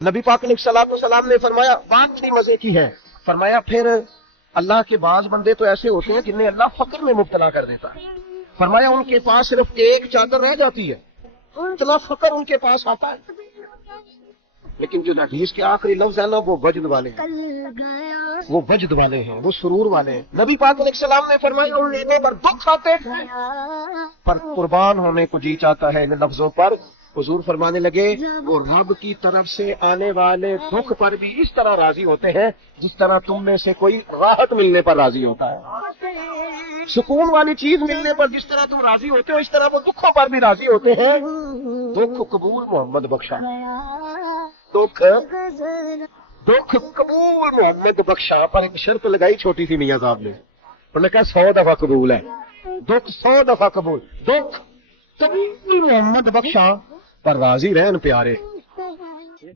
नबी पाक अलैहिस्सलाम ने फरमाया, बात बड़ी मजे की है, फरमाया फिर अल्लाह के बाज बंदे तो ऐसे होते हैं जिन्हें अल्लाह फक्र में मुब्तला कर देता है। फरमाया उनके पास सिर्फ एक चादर रह जाती है, इतना फक्र उनके पास आता है। लेकिन जो हदीस के आखिरी लफ्ज है ना, वो वजद वाले हैं, वो वजद वाले हैं, वो सुरूर वाले हैं। नबी पाक अलैहिस्सलाम ने फरमाया उन लोगों पर दुख आते हैं पर कुर्बान होने को जी चाहता है। इन लफ्जों पर हुजूर फरमाने लगे, वो रब की तरफ से आने वाले दुख पर भी इस तरह राजी होते हैं जिस तरह तुम में से कोई राहत मिलने पर राजी होता है। सुकून वाली चीज मिलने पर जिस तरह तुम राजी होते हो, इस तरह वो दुखों पर भी राजी होते हैं। दुख कबूल मोहम्मद बख्शा, दुख कबूल मोहम्मद बख्शा, पर एक शर्त लगाई छोटी सी मियां साहब ने, उन्होंने कहा 100 दफा कबूल है, दुख 100 दफा कबूल, दुख कबूल मोहम्मद बख्शा पर राजी रहन प्यारे।